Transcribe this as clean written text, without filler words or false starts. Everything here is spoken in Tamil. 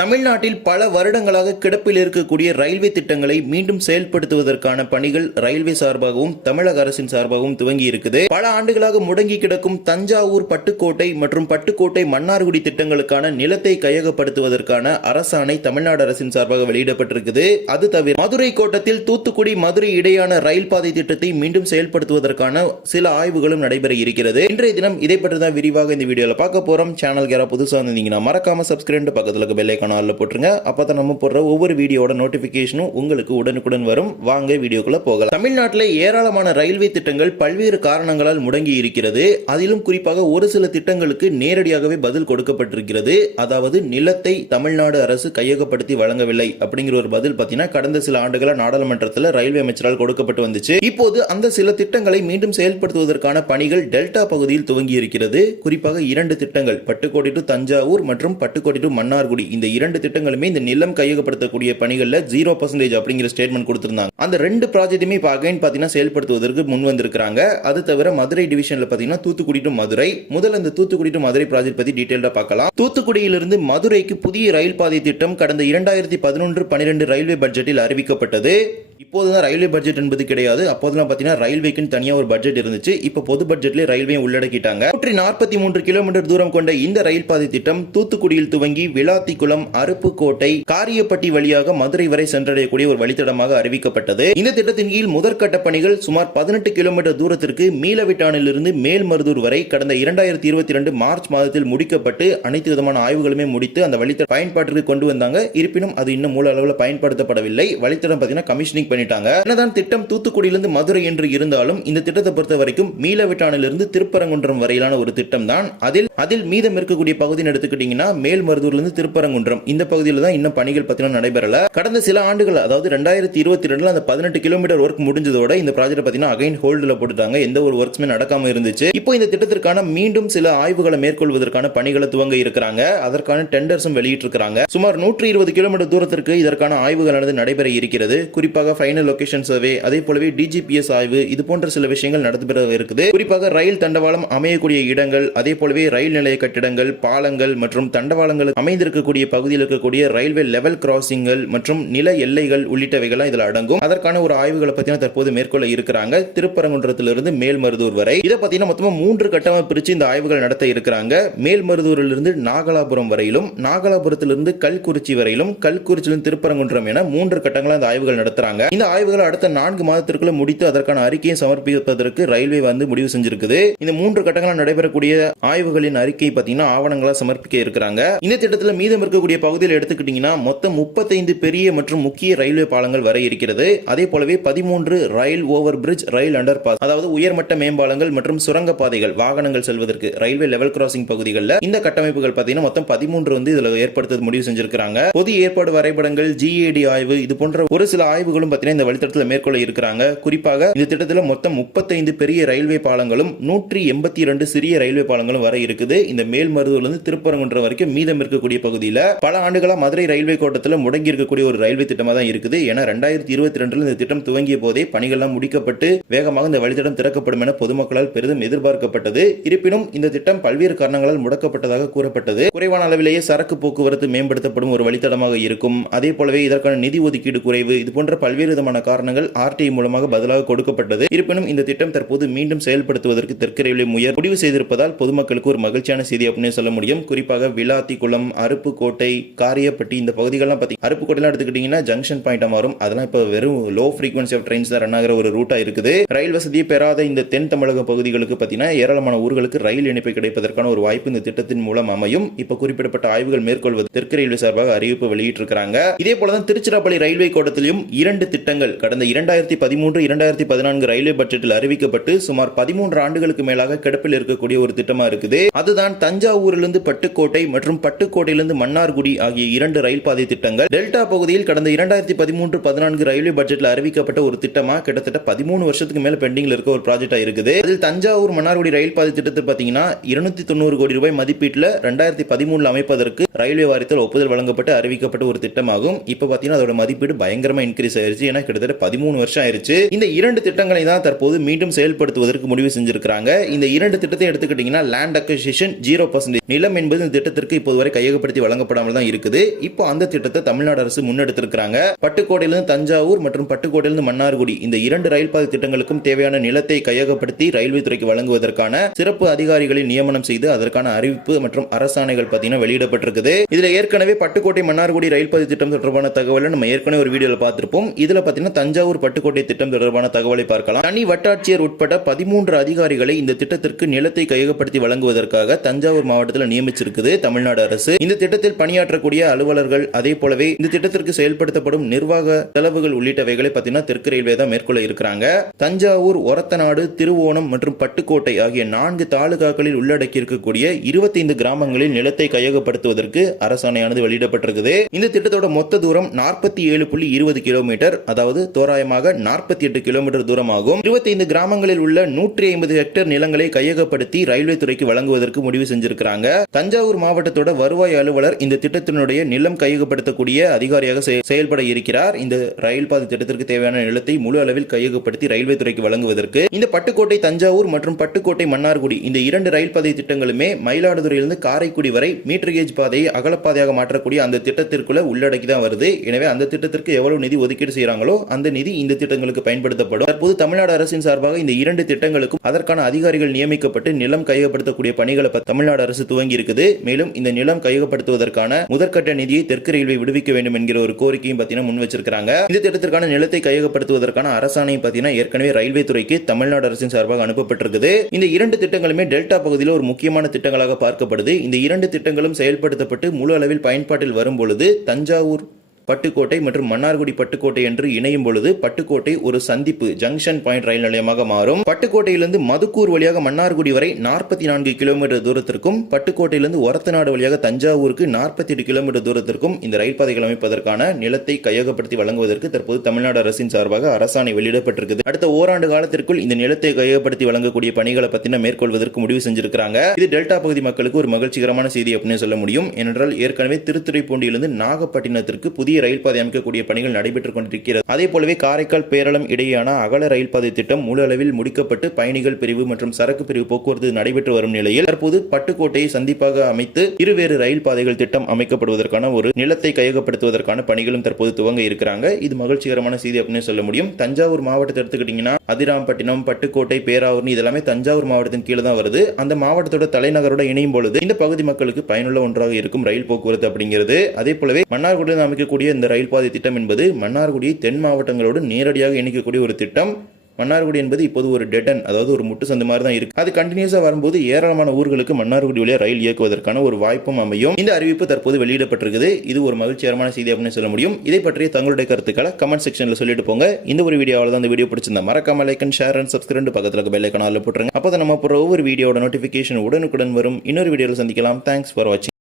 தமிழ்நாட்டில் பல வருடங்களாக கிடப்பில் இருக்கக்கூடிய ரயில்வே திட்டங்களை மீண்டும் செயல்படுத்துவதற்கான பணிகள் ரயில்வே சார்பாகவும் தமிழக அரசின் சார்பாகவும் துவங்கி இருக்குது. பல ஆண்டுகளாக முடங்கி கிடக்கும் தஞ்சாவூர் பட்டுக்கோட்டை மற்றும் பட்டுக்கோட்டை மன்னார்குடி திட்டங்களுக்கான நிலத்தை கையகப்படுத்துவதற்கான அரசாணை தமிழ்நாடு அரசின் சார்பாக வெளியிடப்பட்டிருக்குது. அது தவிர மதுரை கோட்டத்தில் தூத்துக்குடி மதுரை இடையான ரயில் பாதை திட்டத்தை மீண்டும் செயல்படுத்துவதற்கான சில ஆய்வுகளும் நடைபெற இருக்கிறது. இன்றைய தினம் இதை பற்றி தான் விரிவாக இந்த வீடியோல பார்க்க போறோம். சேனல் யாரா புதுசா இருந்தீங்கன்னா மறக்காம சப்ஸ்கிரைப் பக்கத்துல பெல் ஐகான் ஆல்ல போட்டுருங்க. அப்பதான் நம்ம போடுற ஒவ்வொரு வீடியோட நோட்டிபிகேஷனும் உங்களுக்கு உடனுக்குடன் வரும். வாங்க வீடியோக்குள்ள போகலாம். தமிழ்நாட்டில் ஏராளமான ரயில்வே திட்டங்கள் பல்வேறு காரணங்களால் முடங்கி இருக்கிறது. அதிலும் குறிப்பாக ஒரு சில திட்டங்களுக்கு நேரடியாகவே பதில் கொடுக்கப்பட்டிருக்கிறது. அதாவது நிலத்தை தமிழ்நாடு அரசு கையகப்படுத்தி வழங்கவில்லை அப்படிங்கிற ஒரு பதில் பார்த்தீங்கன்னா கடந்த சில ஆண்டுகளா நாடாளுமன்றத்தில் ரயில்வே அமைச்சரால் கொடுக்கப்பட்டு வந்துச்சு. இப்போது அந்த சில திட்டங்களை மீண்டும் செயல்படுத்துவதற்கான பணிகள் டெல்டா பகுதியில் துவங்கி இருக்கிறது. குறிப்பாக 2 திட்டங்கள் பட்டுக்கோட்டை டு தஞ்சாவூர் மற்றும் பட்டுக்கோட்டை டு மன்னார்குடி இந்த 2 திட்டங்களுமே இந்த நிலம் கையகப்படுத்தக்கூடிய பணிகள்ல 0% அப்படிங்கிற ஸ்டேட்மெண்ட் கொடுத்திருந்தாங்க. அந்த 2 ப்ராஜெக்ட்டுமே இப்ப அகைன் பாத்தீங்கன்னா செயல்படுத்துவதற்கு முன் வந்திருக்காங்க. அது தவிர மதுரை டிவிஷன்ல பாத்தீங்கன்னா தூத்துக்குடி டு மதுரை, முதல்ல இந்த தூத்துக்குடி டு மதுரை ப்ராஜெக்ட் பத்தி டீடைலா பார்க்கலாம். தூத்துக்குடியிலிருந்து மதுரைக்கு புதிய ரயில் பாதை திட்டம் கடந்த 2011-12 ரயில்வே பட்ஜெட்டில் அறிவிக்கப்பட்டது. இப்போதுதான் ரயில்வே பட்ஜெட் என்பது கிடையாது. அப்போதெல்லாம் பாத்தீங்கன்னா ரயில்வேக்கு தனியா ஒரு பட்ஜெட் இருந்துச்சு. இப்ப பொது பட்ஜெட்ல ரயில்வே உள்ளடக்கிட்டாங்க. 143 கிலோமீட்டர் தூரம் கொண்ட இந்த ரயில் பாதை திட்டம் தூத்துக்குடியில் துவங்கி விளாத்திக்குளம், அருப்புக்கோட்டை, காரியப்பட்டி வழியாக மதுரை வரை சென்றடையக்கூடிய ஒரு வழித்தடமாக அறிவிக்கப்பட்டது. இந்த திட்டத்தின் கீழ் முதற்கட்ட பணிகள் சுமார் 18 கிலோமீட்டர் தூரத்திற்கு மீளவிட்டானிலிருந்து மேல்மருதூர் வரை கடந்த 2022 மார்ச் மாதத்தில் முடிக்கப்பட்டு அனைத்து விதமான ஆய்வுகளுமே முடித்து அந்த வழித்தட பயன்பாட்டிற்கு கொண்டு வந்தாங்க. இருப்பினும் அது இன்னும் மூல அளவில் பயன்படுத்தப்படவில்லை. வழித்தடம் பாத்தீங்கன்னா கமிஷனிங் பண்ணிட்டாங்க. என்னதான் திட்டம் தூத்துக்குடியிலிருந்து மதுரை என்று இருந்தாலும் இந்த திட்டத்தை பொறுத்த வரைக்கும் மீளவிட்டானிலிருந்து திருப்பரங்குன்றம் வரையிலான ஒரு திட்டம் தான். அதில் மீதம் இருக்கக்கூடிய பகுதின்னு எடுத்துக்கிட்டீங்கன்னா மேல்மருதூர்லிருந்து திருப்பரங்குன்றம் இந்த பகுதியில் தான் இன்னும் பணிகள் பத்தின நடைபெறல. கடந்த சில ஆண்டுகள் அதாவது 2022 அந்த 18 கிலோமீட்டர் ஒர்க் முடிஞ்சதோட இந்த ப்ராஜெக்ட் பாத்தீங்கன்னா அகைன் ஹோல்ட்ல போட்டுட்டாங்க. எந்த ஒரு ஒர்க்ஸ்மே நடக்காம இருந்துச்சு. இப்போ இந்த திட்டத்திற்கான மீண்டும் சில ஆய்வுகளை மேற்கொள்வதற்கான பணிகளை துவங்க இருக்கிறாங்க. அதற்கான டெண்டர்ஸும் வெளியிட்டிருக்காங்க. சுமார் 120 கிலோமீட்டர் தூரத்திற்கு இதற்கான ஆய்வுகள் நடைபெற இருக்கிறது. குறிப்பாக ஃபைனல் லொகேஷன் சர்வே, அதே போலவே டிஜிபிஎஸ் ஆய்வு, இது போன்ற சில விஷயங்கள் நடைபெற இருக்குது. குறிப்பாக ரயில் தண்டவாளம் அமையக்கூடிய இடங்கள், அதே போலவே ரயில் நிலைய கட்டிடங்கள், பாலங்கள் மற்றும் தண்டவாளங்கள் அமைந்திருக்கக்கூடிய பகுதியில் இருக்கக்கூடிய ரயில்வே லெவல் கிராசிங்கள் மற்றும் நில எல்லைகள் உள்ளிட்டவைகள் இதில் அடங்கும். அதற்கான ஒரு ஆய்வுகளை பத்தின தற்போது மேற்கொள்ள இருக்கிறாங்க. திருப்பரங்குன்றத்திலிருந்து மேல்மருதூர் வரை இதை பத்தின மொத்தமா 3 கட்டமா பிரிச்சு இந்த ஆய்வுகள் நடத்த இருக்கிறாங்க. மேல்மருதூரிலிருந்து நாகலாபுரம் வரையிலும், நாகலாபுரத்திலிருந்து கல்குறிச்சி வரையிலும், கல்குறிச்சியிலிருந்து திருப்பரங்குன்றம் என 3 கட்டங்களா இந்த ஆய்வுகள் நடத்துறாங்க. இந்த ஆய்வுகளை அடுத்த 4 மாதத்திற்குள்ள முடித்து அதற்கான அறிக்கையை சமர்ப்பிப்பதற்கு ரயில்வே முடிவு செஞ்சிருக்குது. இந்த 3 கட்டங்களா நடைபெறக்கூடிய ஆய்வுகளின் அறிக்கை பாத்தீங்கன்னா ஆவணங்களா சமர்ப்பிக்க இருக்கிறாங்க. இந்த திட்டத்தில் மீதம் இருக்கக்கூடிய பகுதியில் எடுத்துக்கிட்டீங்கன்னா மொத்தம் 35 பெரிய மற்றும் முக்கிய ரயில்வே பாலங்கள் வரை இருக்கிறது. அதே போலவே 13 ரயில் ஓவர் பிரிட்ஜ், ரயில் அண்டர் பாஸ் அதாவது உயர்மட்ட மேம்பாலங்கள் மற்றும் சுரங்க பாதைகள் வாகனங்கள் செல்வதற்கு ரயில்வே லெவல் கிராசிங் பகுதிகளில் இந்த கட்டமைப்புகள் பாத்தீங்கன்னா மொத்தம் 13 இதுல ஏற்படுத்த முடிவு செஞ்சிருக்காங்க. பொது ஏற்பாடு வரைபடங்கள், ஜிஏடி ஆய்வு, இது போன்ற ஒரு சில ஆய்வுகளும் இந்த வழித்தடத்தில் மேற்கொள்ள இருக்கிறாங்க. குறிப்பாக இந்த திட்டத்தில் மொத்தம் 35 பெரிய ரயில்வே பாலங்களும் 182 சிறிய ரயில்வே பாலங்களும் வர இருக்குது. இந்த மேல்மருதூர்லிருந்து திருப்பரங்குன்றம் வரைக்கும் மீதம் இருக்கக்கூடிய பகுதியில் பல ஆண்டுகளா மதுரை ரயில்வே கோட்டத்தில் முடங்கி இருக்கக்கூடிய ஒரு ரயில்வே திட்டமா தான் இருக்குது. ஏன்னா 2022 இந்த திட்டம் துவங்கிய போதே பணிகள்லாம் முடிக்கப்பட்டு வேகமாக இந்த வழித்தடம் திறக்கப்படும் என பொதுமக்களால் பெரிதும் எதிர்பார்க்கப்பட்டது. இருப்பினும் இந்த திட்டம் பல்வேறு காரணங்களால் முடக்கப்பட்டதாக கூறப்பட்டது. குறைவான அளவிலேயே சரக்கு போக்குவரத்து மேம்படுத்தப்படும் ஒரு வழித்தடமாக இருக்கும். அதே போலவே இதற்கான நிதி ஒதுக்கீடு குறைவு, இது போன்ற பல்வேறு விதமான காரணங்கள் ஆர்டிஐ மூலமாக பதிலாக கொடுக்கப்பட்டது. இருப்பினும் இந்த திட்டம் தற்போது மீண்டும் செயல்படுத்துவதற்கு தெற்கு ரயில்வே முடிவு செய்திருப்பதால் பொதுமக்களுக்கு ஒரு மகிழ்ச்சியான செய்தி அப்படின்னு சொல்ல முடியும். குறிப்பாக விளாத்திக்குளம், அருப்புக்கோட்டை, காரியப்பட்டி இந்த பகுதிகள்லாம் பாத்தீங்கன்னா அருப்புக்கோட்டைலாம் எடுத்துக்கிட்டீங்கன்னா ஜங்ஷன் பாயிண்டா மாறும். அதெல்லாம் இப்ப வெறும் லோ ஃப்ரீக்வன்சி ஆஃப் ட்ரெயின்ஸ் தான் ரன் ஆகிற ஒரு ரூட்டா இருக்குது. ரயில் வசதியை பெறாத இந்த தென் தமிழக பகுதிகளுக்கு பாத்தீங்கன்னா ஏராளமான ஊர்களுக்கு ரயில் இணைப்பு கிடைப்பதற்கான ஒரு வாய்ப்பு இந்த திட்டத்தின் மூலம் அமையும். இப்ப குறிப்பிடப்பட்ட ஆய்வுகள் மேற்கொள்வது தெற்கு ரயில்வே சார்பாக அறிவிப்பு வெளியிட்டிருக்கிறாங்க. இதே போலதான் திருச்சிராப்பள்ளி ரயில்வே கோட்டத்திலும் 2 திட்டங்கள் கடந்த 2013-2014 ரயில்வே பட்ஜெட்டில் அறிவிக்கப்பட்டு சுமார் 13 ஆண்டுகளுக்கு மேலாக கிடப்பில் இருக்கக்கூடிய ஒரு திட்டமா இருக்குது. அதுதான் தஞ்சாவூரிலிருந்து பட்டுக்கோட்டை மற்றும் பட்டுக்கோட்டையிலிருந்து மன்னார்குடி ஆகிய 2 ரயில் பாதை திட்டங்கள். டெல்டா பகுதியில் கடந்த 2013-14 ரயில்வே பட்ஜெட்டில் அறிவிக்கப்பட்ட ஒரு திட்டமா கிட்டத்தட்ட 13 வருஷத்துக்கு மேல பெண்டிங்ல இருக்க ஒரு ப்ராஜெக்டா இருக்குது. அதில் தஞ்சாவூர் மன்னார்குடி ரயில் பாதை திட்டத்தை பாத்தீங்கன்னா 290 கோடி ரூபாய் மதிப்பீட்டில் 2013 அமைப்பதற்கு ரயில்வே வாரியத்தில் ஒப்புதல் வழங்கப்பட்டு அறிவிக்கப்பட்ட ஒரு திட்டமாகும். இப்ப பாத்தீங்கன்னா அதோட மதிப்பீடு பயங்கரமா இன்க்ரீஸ் ஆயிருச்சு. ஆயிருச்சு. ஏன்னா கிட்டத்தட்ட 13 வருஷம் ஆயிருச்சு. இந்த 2 திட்டங்களை தான் தற்போது மீண்டும் செயல்படுத்துவதற்கு முடிவு செஞ்சிருக்காங்க. இந்த 2 திட்டத்தை எடுத்துக்கிட்டீங்கன்னா லேண்ட் அக்விசிஷன் 0% நிலம் என்பது இந்த திட்டத்திற்கு இப்போது வரை கையகப்படுத்தி வழங்கப்படாமல் தான் இருக்குது. இப்போ அந்த திட்டத்தை தமிழ்நாடு அரசு முன்னெடுத்திருக்காங்க. பட்டுக்கோட்டையிலிருந்து தஞ்சாவூர் மற்றும் பட்டுக்கோட்டையிலிருந்து மன்னார்குடி இந்த 2 ரயில் பாதை திட்டங்களுக்கும் தேவையான நிலத்தை கையகப்படுத்தி ரயில்வே துறைக்கு வழங்குவதற்கான சிறப்பு அதிகாரிகளை நியமனம் செய்து அதற்கான அறிவிப்பு மற்றும் அரசாணைகள் பார்த்தீங்கன்னா வெளியிடப்பட்டிருக்குது. இதுல ஏற்கனவே பட்டுக்கோட்டை மன்னார்குடி ரயில் பாதை திட்டம் தொடர்பான தகவலை நம்ம ஏற்கனவே ஒரு வீடியோல பார்த்திருப்போம். இதுல பார்த்தீங்கன்னா தஞ்சாவூர் பட்டுக்கோட்டை திட்டம் தொடர்பான தகவலை பார்க்கலாம். தனி வட்டாட்சியர் உட்பட 13 அதிகாரிகளை இந்த திட்டத்திற்கு நிலத்தை கையகப்படுத்தி வழங்குவதற்காக தஞ்சாவூர் மாவட்டத்தில் நியமிச்சிருக்குது தமிழ்நாடு அரசு. இந்த திட்டத்தில் பணியாற்றக்கூடிய அலுவலர்கள் அதே போலவே இந்த திட்டத்திற்கு செயல்படுத்தப்படும் நிர்வாக செலவுகள் உள்ளிட்டவைகளை பார்த்தீங்கன்னா தெற்கு ரயில்வே தான் மேற்கொள்ள இருக்கிறாங்க. தஞ்சாவூர், ஒரத்தநாடு, திருவோணம் மற்றும் பட்டுக்கோட்டை ஆகிய 4 தாலுகாக்களில் உள்ளடக்கி இருக்கக்கூடிய 25 கிராமங்களில் நிலத்தை கையகப்படுத்துவதற்கு அரசாணையானது வெளியிடப்பட்டிருக்குது. இந்த திட்டத்தோட மொத்த தூரம் 47.20 கிலோமீட்டர், அதாவது தோராயமாக 48 கிலோமீட்டர் தூரம் ஆகும். 25 கிராமங்களில் உள்ள 150 ஹெக்டேர் நிலங்களை கையகப்படுத்தி ரயில்வே துறைக்கு வழங்குவதற்கு முடிவு செஞ்சிருக்கிறாங்க. தஞ்சாவூர் மாவட்டத்தோட வருவாய் அலுவலர் இந்த திட்டத்தினுடைய நிலம் கையகப்படுத்தக்கூடிய அதிகாரியாக செயல்பட இருக்கிறார். இந்த ரயில் பாதை திட்டத்திற்கு தேவையான நிலத்தை முழு அளவில் கையகப்படுத்தி ரயில்வே துறைக்கு வழங்குவதற்கு இந்த பட்டுக்கோட்டை தஞ்சாவூர் மற்றும் பட்டுக்கோட்டை மன்னார்குடி இந்த 2 ரயில் பாதை திட்டங்களுமே மயிலாடுதுறையிலிருந்து காரைக்குடி வரை மீட்டர் கேஜ் பாதையை அகலப்பாதையாக மாற்றக்கூடிய அந்த திட்டத்திற்குள்ள உள்ளடக்கி தான் வருது. எனவே அந்த திட்டத்திற்கு எவ்வளவு நிதி ஒதுக்கீடு செய்யறாங்களோ அந்த நிதி இந்த திட்டங்களுக்கு பயன்படுத்தப்படும். தற்போது தமிழ்நாடு அரசின் சார்பாக இந்த 2 திட்டங்களுக்கும் அதற்கான அதிகாரிகள் நியமிக்கப்பட்டு நிலம் கையகப்படுத்தக்கூடிய பணிகளை தமிழ்நாடு அரசு துவங்கி இருக்குது. மேலும் இந்த நிலம் கையகப்படுத்துவதற்கான முதற்கட்ட நிதியை தெற்கு ரயில்வே விடுவிக்க வேண்டும் என்கிற ஒரு கோரிக்கையும் பார்த்தீங்கன்னா முன் வச்சிருக்காங்க. இந்த திட்டத்திற்கான நிலத்தை கையகப்படுத்துவதற்கான அரசாணையும் பார்த்தீங்கன்னா ஏற்கனவே ரயில்வே துறைக்கு தமிழ்நாடு அரசின் சார்பாக அனுப்பப்பட்டிருக்குது. இந்த 2 திட்டங்களுமே டெல்டா பகுதியில் ஒரு முக்கியமான திட்டங்களாக பார்க்கப்படுது. இந்த 2 திட்டங்களும் செயல்படுத்தப்பட்டு முழு அளவில் பயன்பாட்டில் வரும் பொழுது தஞ்சாவூர் பட்டுக்கோட்டை மற்றும் மன்னார்குடி பட்டுக்கோட்டை என்று இணையும் பொழுது பட்டுக்கோட்டை ஒரு சந்திப்பு ஜங்ஷன் பாயிண்ட் ரயில் நிலையமாக மாறும். பட்டுக்கோட்டையிலிருந்து மதுக்கூர் வழியாக மன்னார்குடி வரை 44 கிலோமீட்டர் தூரத்திற்கும், பட்டுக்கோட்டையிலிருந்து ஒரத்தநாடு வழியாக தஞ்சாவூருக்கு 48 கிலோமீட்டர் தூரத்திற்கும் இந்த ரயில் பாதைகள் அமைப்பதற்கான நிலத்தை கையகப்படுத்தி வழங்குவதற்கு தற்போது தமிழ்நாடு அரசின் சார்பாக அரசாணை வெளியிடப்பட்டிருக்குது. அடுத்த ஓராண்டு காலத்திற்குள் இந்த நிலத்தை கையகப்படுத்தி வழங்கக்கூடிய பணிகளை பத்தின மேற்கொள்வதற்கு முடிவு செஞ்சிருக்காங்க. இது டெல்டா பகுதி மக்களுக்கு ஒரு மகிழ்ச்சிகரமான செய்தி அப்படின்னு சொல்ல முடியும். ஏனென்றால் ஏற்கனவே திருத்துறைப்பூண்டியிலிருந்து நாகப்பட்டினத்திற்கு புதிய ரயில் பாதை அமைக்கக்கூடிய பணிகள் நடைபெற்றுக் கொண்டிருக்கிறது. அதே போலவே காரைக்கால் பேரளம் இடையேயான அகல ரயில் பாதை திட்டம் முழு அளவில் முடிக்கப்பட்டு பயணிகள் பிரிவு மற்றும் சரக்கு பிரிவு போக்குவரத்து நடைபெற்று வரும் நிலையில் தற்போது பட்டுக்கோட்டையை சந்திப்பாக அமைத்து இருவேறு ரயில் பாதைகள் திட்டம் அமைக்கப்படுவதற்கான ஒரு நிலத்தை கையகப்படுத்துவதற்கான பணிகளும் தற்போது துவங்க இருக்கிறாங்க. இது மகிழ்ச்சிகரமான செய்தி அப்படின்னு சொல்ல முடியும். தஞ்சாவூர் மாவட்டத்தை எடுத்துக்கிட்டீங்கன்னா அதிராம்பட்டினம், பட்டுக்கோட்டை, பேராவூர் இதெல்லாமே தஞ்சாவூர் மாவட்டத்தின் கீழே தான் வருது. அந்த மாவட்டத்தோட தலைநகரோட இணையும் பொழுது இந்த பகுதி மக்களுக்கு பயனுள்ள ஒன்றாக இருக்கும் ரயில் போக்குவரத்து அப்படிங்கிறது. அதே போலவே மன்னார்குடியில் அமைக்கக்கூடிய இந்த ரயில் பாதை திட்டம் என்பது மன்னார்குடி தென் மாவட்டங்களோடு நேரடியாக இணைக்கக்கூடிய ஒரு திட்டம். மன்னார்குடி என்பது இப்போது ஒரு டெடன், அதாவது ஒரு முட்டு சந்து மாதிரி தான் இருக்கு. அது கண்டினியூஸா வரும்போது ஏராளமான ஊர்களுக்கு மன்னார்குடி வழியாக ரயில் இயக்குவதற்கான ஒரு வாய்ப்பும் அமையும். இந்த அறிவிப்பு தற்போது வெளியிடப்பட்டிருக்குது. இது ஒரு மகிழ்ச்சிகரமான செய்தி அப்படின்னு சொல்ல முடியும். இதை பற்றிய தங்களுடைய கருத்துக்களை கமெண்ட் செக்ஷன்ல சொல்லிட்டு போங்க. இந்த ஒரு வீடியோவில் தான் இந்த வீடியோ பிடிச்சிருந்தா மறக்காம like and share and subscribe பக்கத்துல பெல் ஐகான் ஆல்ல போட்டுருங்க. அப்பதான் நம்ம போற ஒவ்வொரு வீடியோட நோட்டிபிகேஷன் உடனுக்குடன் வரும். இன்னொரு வீடியோவில் சந்திக்கலாம். தேங்க்ஸ் ஃபார் வாட்சிங்.